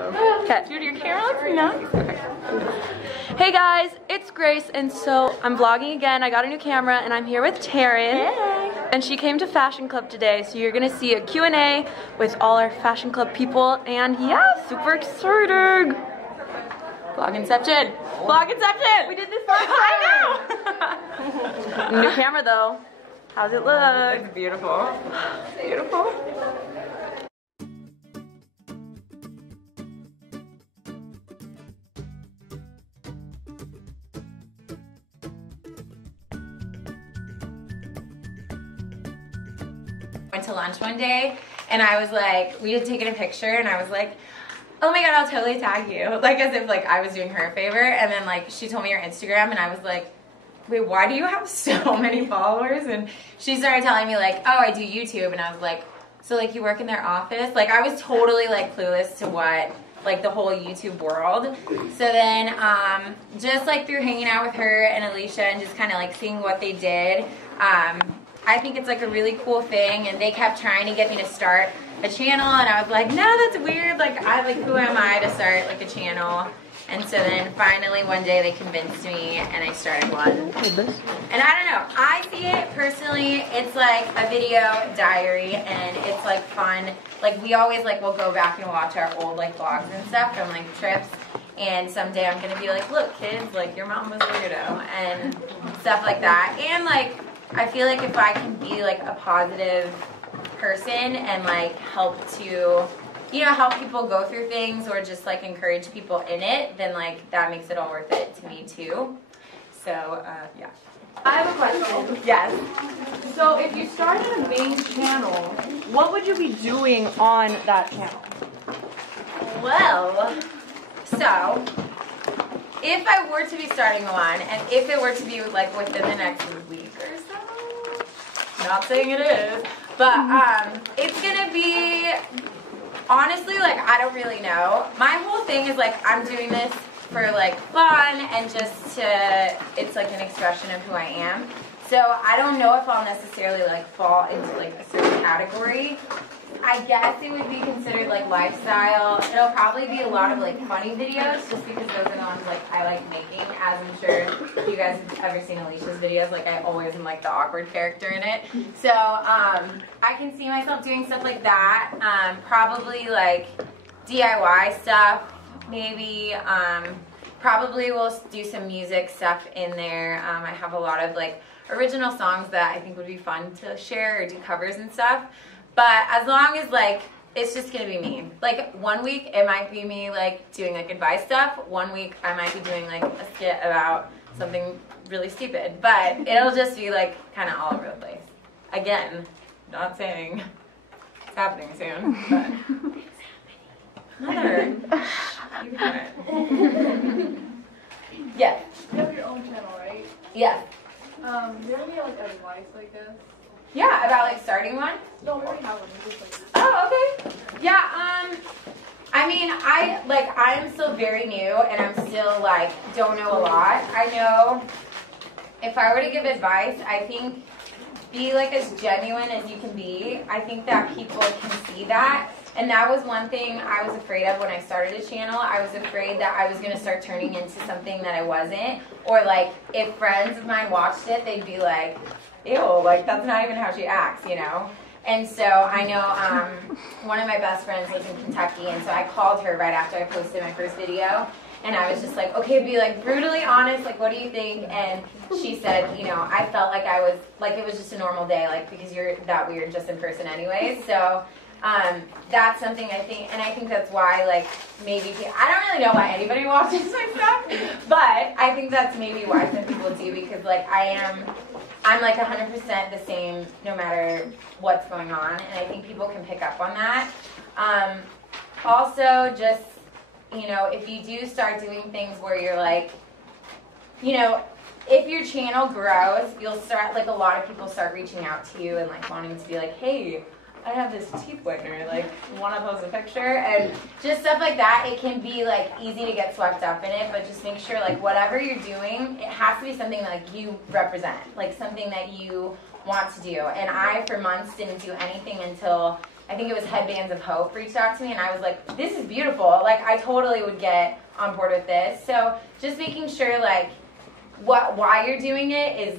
Okay. Dude, your camera looks nice. Okay. Hey guys, it's Grace, and so I'm vlogging again. I got a new camera, and I'm here with Taryne. Hey. And she came to Fashion Club today, so you're gonna see a Q&A with all our Fashion Club people, and yeah, super excited. Vlog-inception. Vlog-inception! We did this last time. I know! New camera though. How's it look? It's beautiful. Beautiful. Went to lunch one day and I was like, we had taken a picture and I was like, oh my god, I'll totally tag you. Like as if like I was doing her a favor. And then like she told me her Instagram and I was like, wait, why do you have so many followers? And she started telling me like, oh, I do YouTube. And I was like, so like you work in their office? Like I was totally like clueless to what, like the whole YouTube world. So then just like through hanging out with her and Alicia and just kind of like seeing what they did, I think it's like a really cool thing, and they kept trying to get me to start a channel, and I was like, no, that's weird, like who am I to start like a channel? And so then finally one day they convinced me and I started one. And I don't know, I see it personally, it's like a video diary and it's like fun. Like we always like will go back and watch our old like vlogs and stuff from like trips. And someday I'm gonna be like, look kids, like your mom was a weirdo and stuff like that. And like, I feel like if I can be like a positive person and like help to, you know, help people go through things or just like encourage people in it, then like that makes it all worth it to me too. So yeah. I have a question. Yes. So if you started a main channel, what would you be doing on that channel? Well, so if I were to be starting one, and if it were to be like within the next week or so, not saying it is, but it's gonna be, honestly, like I don't really know. My whole thing is like I'm doing this for like fun and just to, it's like an expression of who I am. So I don't know if I'll necessarily like fall into like a certain category. I guess it would be considered like lifestyle. It'll probably be a lot of like funny videos just because those are the ones like I like making, as I'm sure you guys have ever seen Alicia's videos. Like I always am like the awkward character in it. So I can see myself doing stuff like that. Probably like DIY stuff, maybe. Probably we'll do some music stuff in there. I have a lot of like original songs that I think would be fun to share or do covers and stuff. But as long as like, it's just gonna be me. Like 1 week it might be me like doing like advice stuff. 1 week I might be doing like a skit about something really stupid. But it'll just be like kind of all over the place. Again, not saying it's happening soon, but Mother, you got it. Yes. You have your own channel, right? Yes. Do you have any like advice like this? Yeah, about like starting one? No, we already have one. We just, like, Oh, okay. Yeah, I mean, I'm still very new and I'm still like, don't know a lot. I know if I were to give advice, I think be like as genuine as you can be. I think that people can see that. And that was one thing I was afraid of when I started a channel. I was afraid that I was going to start turning into something that I wasn't. Or like, if friends of mine watched it, they'd be like, ew, like that's not even how she acts, you know? And so I know one of my best friends lives in Kentucky, and so I called her right after I posted my first video. And I was just like, okay, be like brutally honest, like what do you think? And she said, you know, I felt like I was, like it was just a normal day, like because you're that weird just in person anyway. So that's something I think, and I think that's why, like, maybe, I don't really know why anybody watches my stuff, but I think that's maybe why some people do, because, like, I'm like 100% the same no matter what's going on, and I think people can pick up on that. Also, just, you know, if you do start doing things where you're, like, you know, if your channel grows, you'll start, like, a lot of people start reaching out to you and, like, wanting to be like, hey, I have this teeth whitener, like, want to post a picture? And just stuff like that, it can be, like, easy to get swept up in it, but just make sure, like, whatever you're doing, it has to be something that, like, you represent, like, something that you want to do. And I, for months, didn't do anything until I think it was Headbands of Hope, reached out to me, and I was like, this is beautiful. Like, I totally would get on board with this. So just making sure, like, why you're doing it is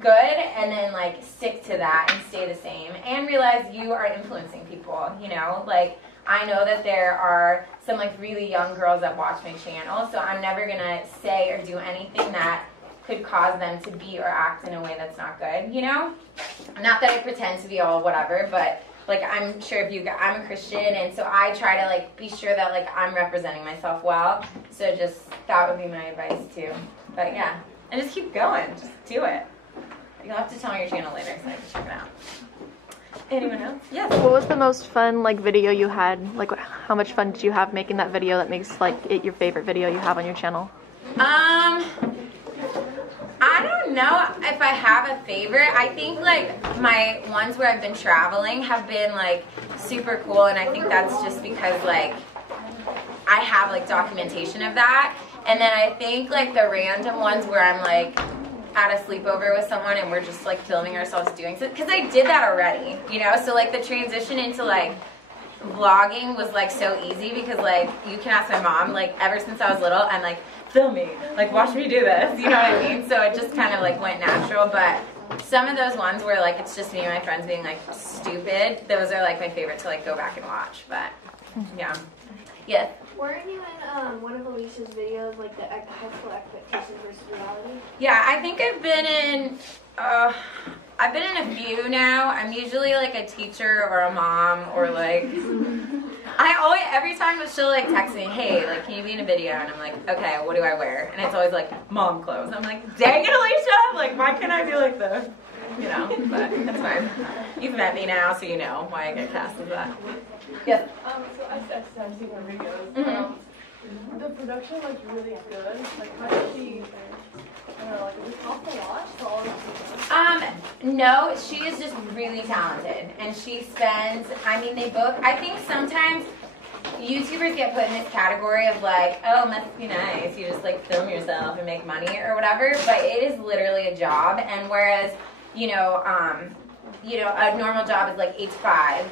good, and then, like, stick to that and stay the same. And realize you are influencing people, you know? Like, I know that there are some, like, really young girls that watch my channel, so I'm never going to say or do anything that could cause them to be or act in a way that's not good, you know? Not that I pretend to be all whatever, but like, I'm sure if I'm a Christian, and so I try to, like, be sure that, like, I'm representing myself well. So just, that would be my advice, too. But, yeah. And just keep going. Just do it. You'll have to tell me your channel later so I can check it out. Anyone else? Yes. What was the most fun, like, video you had? Like, how much fun did you have making that video that makes, like, it your favorite video you have on your channel? I don't know if I have a favorite. I think, like, my ones where I've been traveling have been, like, super cool, and I think that's just because, like, I have, like, documentation of that. And then I think, like, the random ones where I'm, like, at a sleepover with someone and we're just, like, filming ourselves doing something, because I did that already, you know? So, like, the transition into, like, vlogging was, like, so easy because, like, you can ask my mom, like, ever since I was little, I'm like, film me, like, watch me do this, you know what I mean? So it just kind of, like, went natural. But some of those ones where, like, it's just me and my friends being, like, stupid, those are, like, my favorite to, like, go back and watch. But yeah. Yes. Weren't you in one of Alicia's videos, like the high school expectations versus reality? Yeah, I think I've been in a few now. I'm usually, like, a teacher or a mom, or, like, every time she'll, like, text me, hey, like, can you be in a video? And I'm like, okay, what do I wear? And it's always, like, mom clothes. I'm like, dang it, Alicia! Like, why can't I be like the, you know, but that's fine. You've met me now, so you know why I get cast as that. Yeah. So I've seen her videos. Mm-hmm. The production looks really good. Like, how did she, I don't know, like, is it cost a lot for all of these? No, she is just really talented, and she spends, I mean, I think sometimes YouTubers get put in this category of, like, oh, must be nice, you just, like, film yourself and make money or whatever, but it is literally a job. And whereas, you know, a normal job is, like, 8 to 5,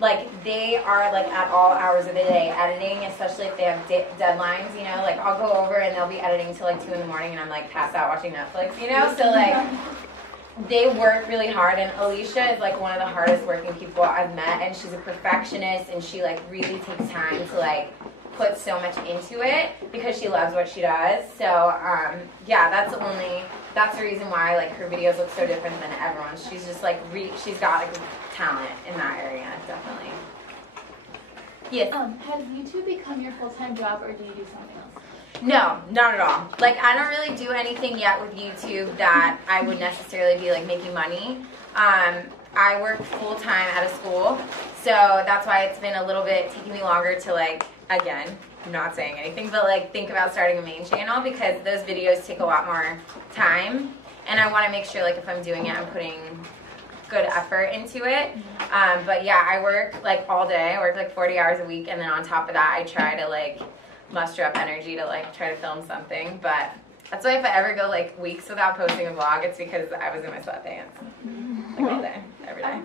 like, they are, like, at all hours of the day editing, especially if they have deadlines, you know, like, I'll go over and they'll be editing till, like, 2 in the morning, and I'm, like, passed out watching Netflix, you know, so, like, they work really hard. And Alicia is, like, one of the hardest working people I've met, and she's a perfectionist, and she, like, really takes time to, like, put so much into it because she loves what she does. So, yeah, that's the reason why, like, her videos look so different than everyone's. She's just, like, she's got, like, talent in that area, definitely. Yes? Has YouTube become your full-time job, or do you do something else? No, not at all. Like, I don't really do anything yet with YouTube that I would necessarily be, like, making money. I work full-time at a school, so that's why it's been a little bit taking me longer to, like, again, I'm not saying anything, but, like, think about starting a main channel, because those videos take a lot more time, and I want to make sure, like, if I'm doing it, I'm putting good effort into it. But yeah, I work, like, all day. I work, like, 40 hours a week, and then on top of that, I try to, like, muster up energy to, like, try to film something. But that's why if I ever go, like, weeks without posting a vlog, it's because I was in my sweatpants, like, all day, every day.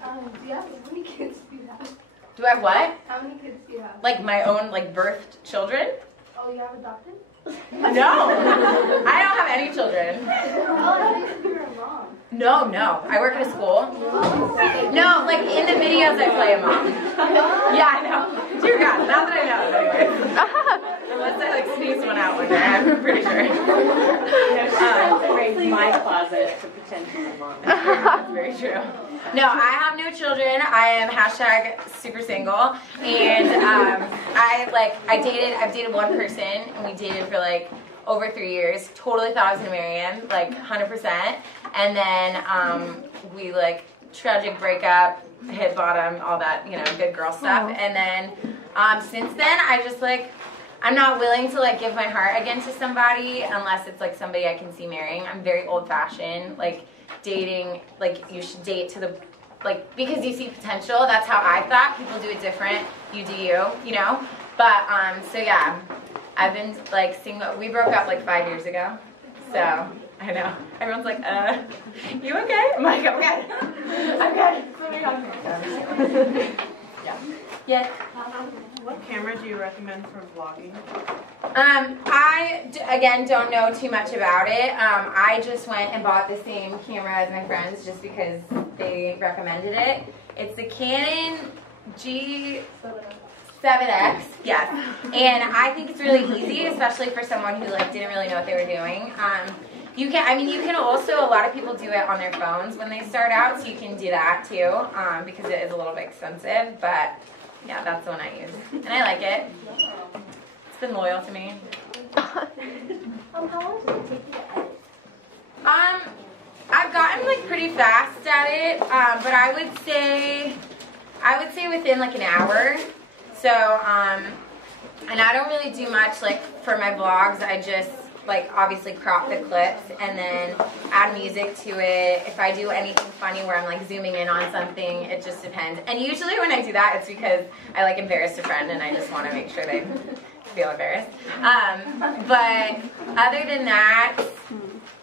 How many kids do you have? Do I have what? How many kids do you have? Like, my own, like, birthed children? Oh, you have adopted? No, I don't have any children. Oh, I think you were a mom. No, I work at a school. No, like, in the videos I play a mom. Yeah, I know. Dear God, not that I know, anyway. Unless I, like, sneeze one out one day, I'm pretty sure. Raise my closet to pretend she's a mom. That's very true. No, I have no children. I am #super single, and I've dated one person, and we dated for, like, over 3 years. Totally thought I was gonna marry him, like, 100%. And then we, like, tragic breakup, hit bottom, all that, you know, good girl stuff. And then since then, I just, like, I'm not willing to, like, give my heart again to somebody unless it's, like, somebody I can see marrying. I'm very old-fashioned, like, dating, like, you should date to the, like, because you see potential. That's how I thought. People do it different. You do you know? But, so yeah, I've been, like, single. We broke up, like, 5 years ago. So, I know. Everyone's like, you okay? I'm like, I'm good. I'm good. Yeah. Yes. What camera do you recommend for vlogging? Again, don't know too much about it. I just went and bought the same camera as my friends just because they recommended it. It's the Canon G7X, yes. And I think it's really easy, especially for someone who like didn't really know what they were doing. You can also, a lot of people do it on their phones when they start out, so you can do that too, because it is a little bit expensive, but yeah, that's the one I use. And I like it. It's been loyal to me. How long does it take you to edit? I've gotten like pretty fast at it, but I would say within like an hour. So, and I don't really do much like for my vlogs. I just like obviously crop the clips and then add music to it. If I do anything funny where I'm like zooming in on something, it just depends. And usually when I do that, it's because I like embarrassed a friend and I just want to make sure they feel embarrassed. But other than that,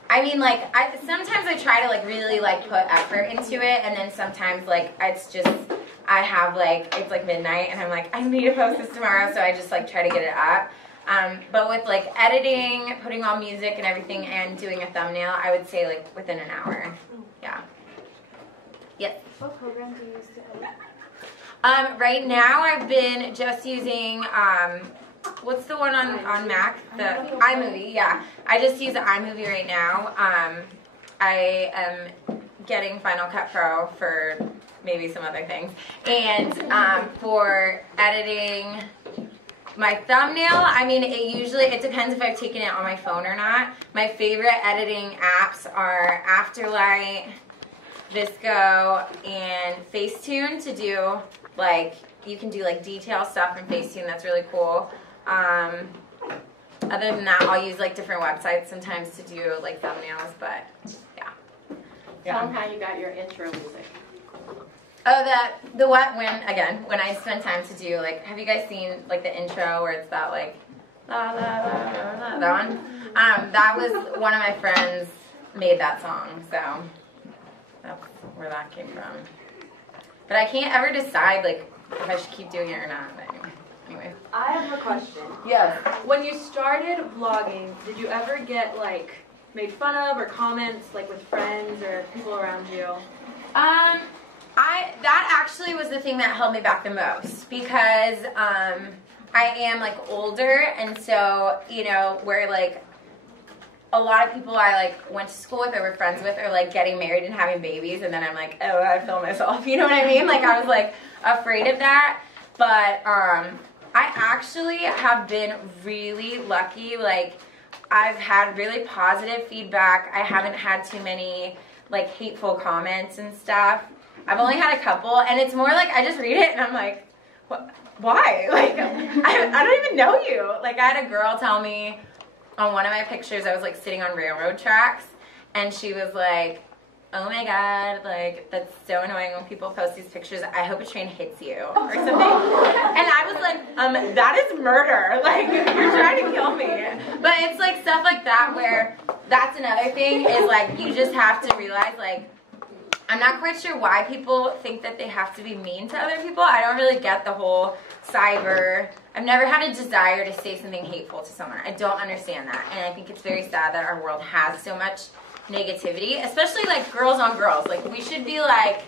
I mean, like, sometimes I try to like really like put effort into it, and then sometimes like it's just I have like it's like midnight and I'm like I need to post this tomorrow, so I just like try to get it up. But with like editing, putting on music and everything, and doing a thumbnail, I would say like within an hour. Yeah. Yep. What program do you use to edit? Right now I've been just using what's the one on Mac? The iMovie. Yeah, I just use the iMovie right now. I am getting Final Cut Pro for maybe some other things, and for editing my thumbnail, I mean, it depends if I've taken it on my phone or not. My favorite editing apps are Afterlight, Visco, and Facetune to do, like, you can do, like, detail stuff in Facetune. That's really cool. Other than that, I'll use, like, different websites sometimes to do, like, thumbnails, but, yeah. Tell them how you got your intro music. Oh, when I spend time to do, like, have you guys seen, like, the intro where it's that, like, la, la, la, la, la, that one? That was one of my friends made that song, so that's where that came from. But I can't ever decide, like, if I should keep doing it or not, but anyway. I have a question. Yes. When you started vlogging, did you ever get, like, made fun of or comments, like, with friends or people around you? That actually was the thing that held me back the most, because I am like older, and so, you know, where like a lot of people I like went to school with or were friends with are like getting married and having babies, and then I'm like, oh, I feel myself, you know what I mean? Like I was like afraid of that, but I actually have been really lucky. Like I've had really positive feedback. I haven't had too many like hateful comments and stuff. I've only had a couple, and it's more like I just read it and I'm like, what? Why? Like, I don't even know you. Like, I had a girl tell me on one of my pictures, I was like sitting on railroad tracks, and she was like, oh my God, like, that's so annoying when people post these pictures. I hope a train hits you or something. And I was like, that is murder. Like, you're trying to kill me. But it's like stuff like that where that's another thing is like, you just have to realize like, I'm not quite sure why people think that they have to be mean to other people. I don't really get the whole cyber. I've never had a desire to say something hateful to someone. I don't understand that. And I think it's very sad that our world has so much negativity, especially like girls on girls. Like we should be like,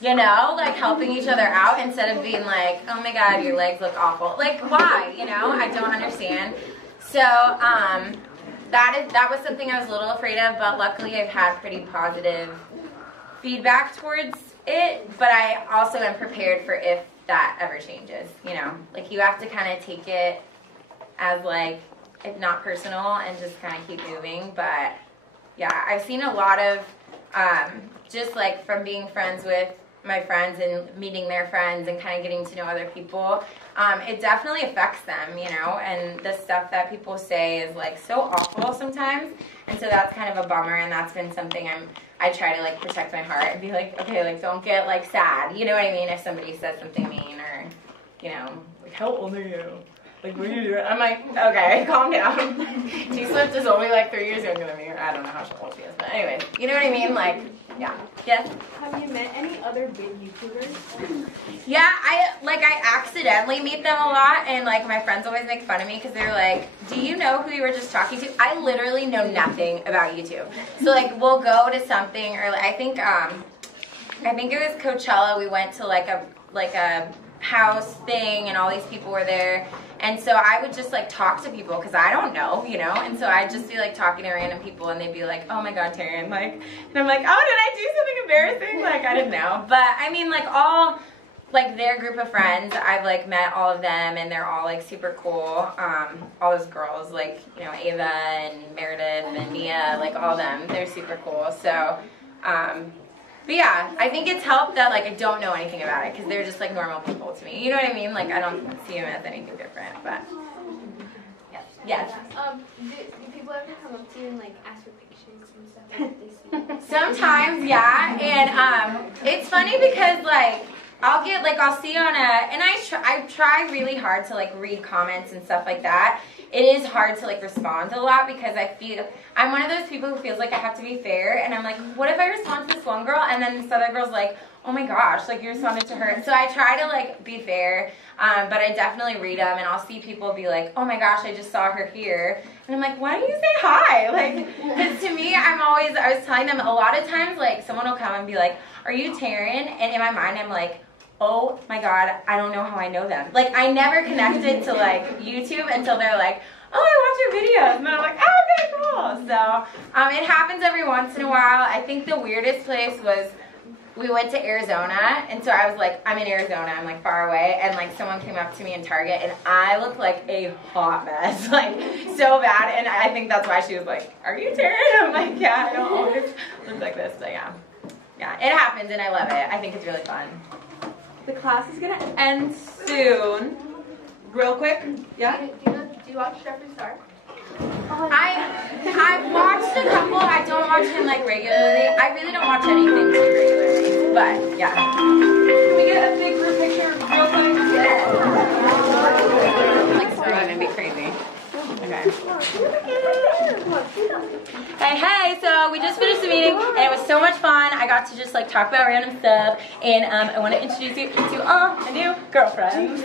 you know, like helping each other out instead of being like, oh my God, your legs look awful. Like why? You know, I don't understand. So that was something I was a little afraid of, but luckily I've had pretty positive feedback towards it, but I also am prepared for if that ever changes, you know, like you have to kind of take it as like, if not personal, and just kind of keep moving. But yeah, I've seen a lot of just like from being friends with my friends and meeting their friends and kind of getting to know other people, it definitely affects them, you know, and the stuff that people say is like so awful sometimes, and so that's kind of a bummer, and that's been something I try to like protect my heart and be like, okay, like don't get like sad, you know what I mean, if somebody says something mean, or, you know, like how old are you? Like, what are you doing? I'm like, okay, calm down. T-Swift is only like 3 years younger than me. I don't know how old she is, but anyways, you know what I mean? Like, yeah. Yes? Have you met any other big YouTubers? Yeah, I accidentally meet them a lot, and like my friends always make fun of me because they're like, do you know who you were just talking to? I literally know nothing about YouTube. So like we'll go to something, or like, I think it was Coachella. We went to like a house thing, and all these people were there. And so I would just like talk to people because I don't know, you know? And so I'd just be like talking to random people, and they'd be like, oh my God, Taryne, like, and I'm like, oh, did I do something embarrassing? Like, I didn't know. But I mean, like all, like their group of friends, I've like met all of them, and they're all like super cool. All those girls, like, you know, Ava and Meredith and Mia, like all them, they're super cool. So, but yeah, I think it's helped that like I don't know anything about it because they're just like normal people to me. You know what I mean? Like I don't see them as anything different. But yes. Do people ever come up to you and like ask for pictures and stuff like this? Sometimes, yeah, and it's funny because like I'll see on and I try really hard to like read comments and stuff like that. It is hard to like respond a lot because I feel I'm one of those people who feels like I have to be fair, and I'm like, what if I respond to this one girl and then this other girl's like, oh my gosh, like you responded to her. So I try to like be fair, but I definitely read them, and I'll see people be like, oh my gosh, I just saw her here, and I'm like, why don't you say hi? Like, because to me, I was telling them a lot of times like someone will come and be like, are you Taryne? And in my mind I'm like, oh my God, I don't know how I know them. Like, I never connected to like YouTube until they're like, oh, I watch your videos. And then I'm like, oh, okay, cool. So it happens every once in a while. I think the weirdest place was we went to Arizona, and so I was like, I'm in Arizona, I'm like far away, and like someone came up to me in Target, and I looked like a hot mess, like so bad, and I think that's why she was like, are you Taryne? I'm like, yeah, I don't always look like this, but yeah. Yeah, it happens, and I love it. I think it's really fun. The class is gonna end soon. Real quick, yeah? Do you watch Jeffree Star? I've watched a couple. I don't watch him like regularly. I really don't watch anything too regularly, but yeah. Can we get a big group picture real quick? Like screw it and be crazy. Okay. Hey, so we just finished the meeting, and it was so much fun. I got to just like talk about random stuff, and I want to introduce you to all my new girlfriends.